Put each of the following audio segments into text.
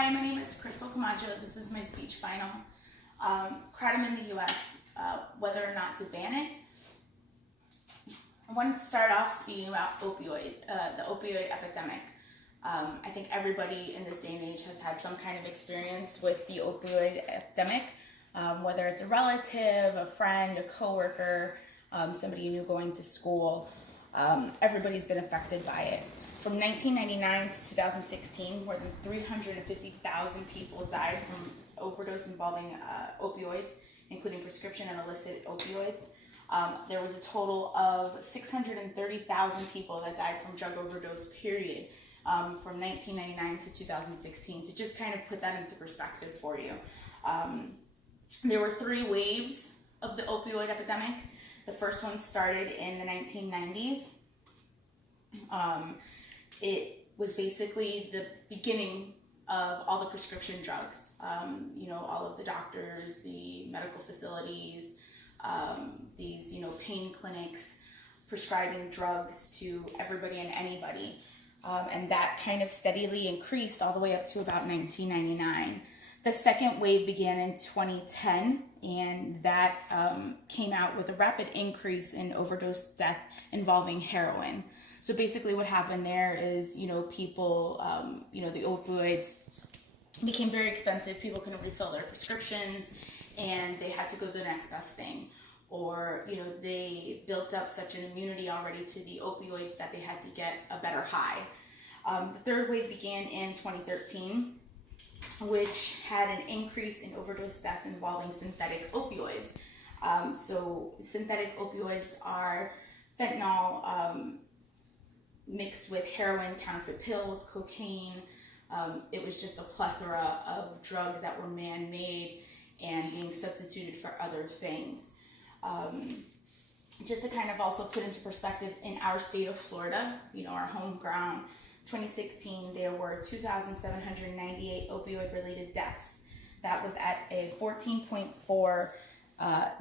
Hi, my name is Crystal Camacho. This is my speech final. Kratom in the US, whether or not to ban it. I wanted to start off speaking about the opioid epidemic. I think everybody in this day and age has had some kind of experience with the opioid epidemic, whether it's a relative, a friend, a coworker, somebody you knew going to school. Everybody's been affected by it. From 1999 to 2016, more than 350,000 people died from overdose involving opioids, including prescription and illicit opioids. There was a total of 630,000 people that died from drug overdose, period, from 1999 to 2016, to just kind of put that into perspective for you. There were 3 waves of the opioid epidemic. The first one started in the 1990s. It was basically the beginning of all the prescription drugs. All of the doctors, the medical facilities, these, pain clinics prescribing drugs to everybody and anybody. And that kind of steadily increased all the way up to about 1999. The second wave began in 2010, and that came out with a rapid increase in overdose death involving heroin. So basically what happened there is, people, the opioids became very expensive. People couldn't refill their prescriptions, and they had to go to the next best thing. Or, they built up such an immunity already to the opioids that they had to get a better high. The third wave began in 2013, which had an increase in overdose deaths involving synthetic opioids. So synthetic opioids are fentanyl, mixed with heroin, counterfeit pills, cocaine. It was just a plethora of drugs that were man-made and being substituted for other things. Just to kind of also put into perspective, in our state of Florida, our home ground, 2016, there were 2,798 opioid-related deaths. That was at a 14.4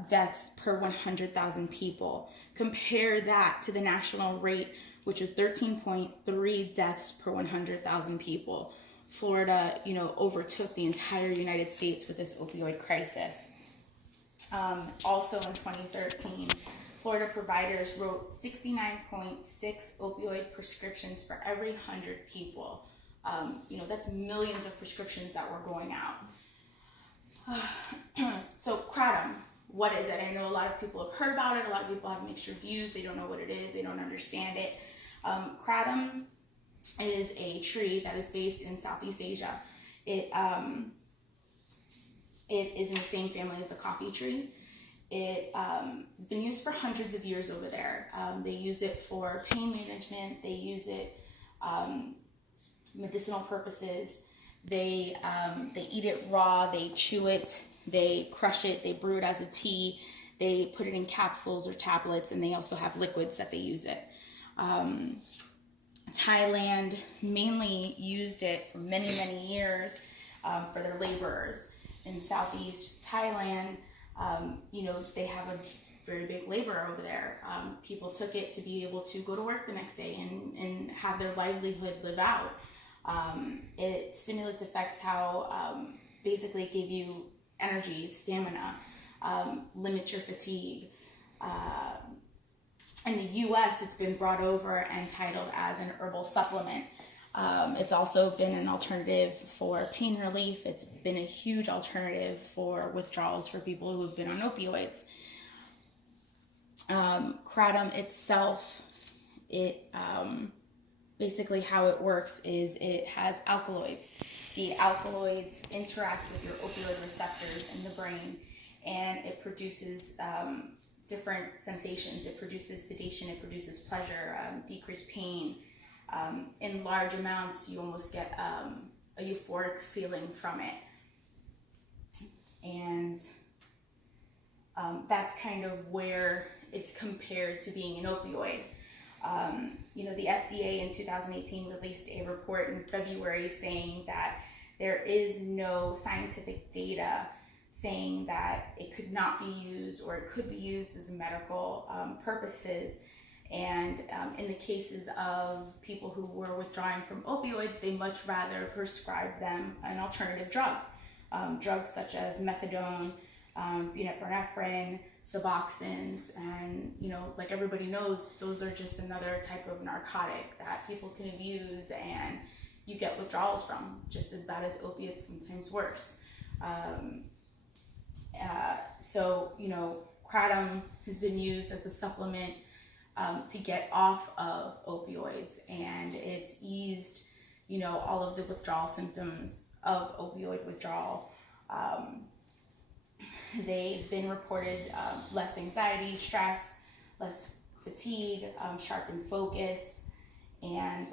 deaths per 100,000 people. Compare that to the national rate, which was 13.3 deaths per 100,000 people. Florida, overtook the entire United States with this opioid crisis. Also in 2013, Florida providers wrote 69.6 opioid prescriptions for every 100 people. That's millions of prescriptions that were going out. So Kratom, what is it? I know a lot of people have heard about it. A lot of people have mixed reviews. They don't know what it is. They don't understand it. Kratom is a tree that is based in Southeast Asia. It is in the same family as the coffee tree. It has been used for hundreds of years over there. They use it for pain management. They use it medicinal purposes. They eat it raw. They chew it. They crush it. They brew it as a tea. They put it in capsules or tablets, and they also have liquids that they use it. Thailand mainly used it for many, many years for their laborers. In Southeast Thailand, they have a very big labor over there. People took it to be able to go to work the next day and have their livelihood live out. It stimulates effects how basically it gave you energy, stamina, limit your fatigue. In the US, it's been brought over and titled as an herbal supplement. It's also been an alternative for pain relief. It's been a huge alternative for withdrawals for people who have been on opioids. Kratom itself, basically how it works is it has alkaloids. The alkaloids interact with your opioid receptors in the brain, and it produces different sensations. It produces sedation, it produces pleasure, decreased pain. In large amounts, you almost get a euphoric feeling from it. And that's kind of where it's compared to being an opioid. The FDA in 2018 released a report in February saying that there is no scientific data saying that it could not be used or it could be used as medical purposes. And in the cases of people who were withdrawing from opioids, they much rather prescribe them an alternative drug. Drugs such as methadone, epinephrine, Suboxones, and like everybody knows, those are just another type of narcotic that people can abuse and you get withdrawals from, just as bad as opiates, sometimes worse. So Kratom has been used as a supplement to get off of opioids, and it's eased all of the withdrawal symptoms of opioid withdrawal. They've been reported less anxiety, stress, less fatigue, sharpened focus, and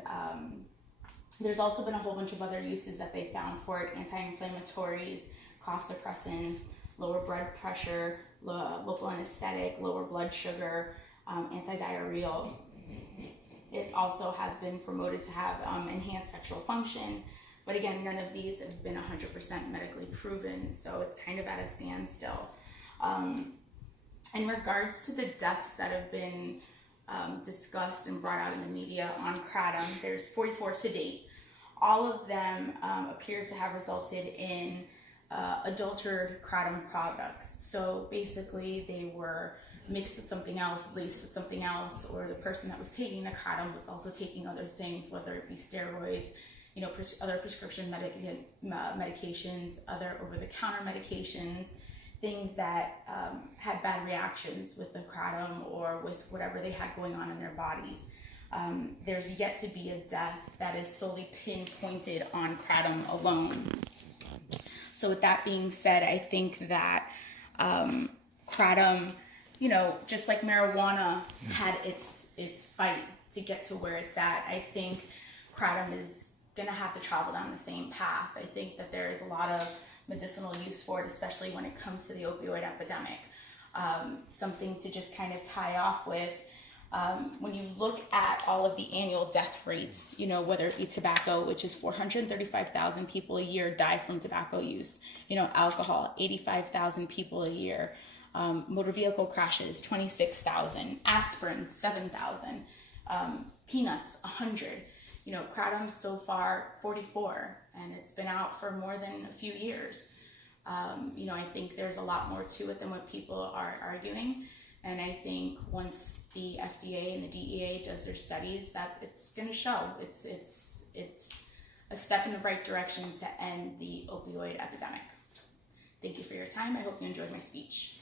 there's also been a whole bunch of other uses that they found for it: anti-inflammatories, cough suppressants, lower blood pressure, local anesthetic, lower blood sugar, anti-diarrheal. It also has been promoted to have enhanced sexual function. But again, none of these have been 100% medically proven, so it's kind of at a standstill. In regards to the deaths that have been discussed and brought out in the media on Kratom, there's 44 to date. All of them appear to have resulted in adulterated Kratom products. So basically, they were mixed with something else, laced with something else, or the person that was taking the Kratom was also taking other things, whether it be steroids, other prescription medications, other over-the-counter medications, things that had bad reactions with the Kratom or with whatever they had going on in their bodies. There's yet to be a death that is solely pinpointed on Kratom alone. So with that being said, I think that Kratom, just like marijuana had its fight to get to where it's at, I think Kratom is going to have to travel down the same path. I think that there is a lot of medicinal use for it, especially when it comes to the opioid epidemic. Something to just kind of tie off with, when you look at all of the annual death rates, whether it be tobacco, which is 435,000 people a year die from tobacco use, alcohol, 85,000 people a year, motor vehicle crashes, 26,000, aspirin, 7,000, peanuts, 100. Kratom so far 44, and it's been out for more than a few years. I think there's a lot more to it than what people are arguing, and I think once the FDA and the DEA does their studies, that it's going to show it's a step in the right direction to end the opioid epidemic. Thank you for your time. I hope you enjoyed my speech.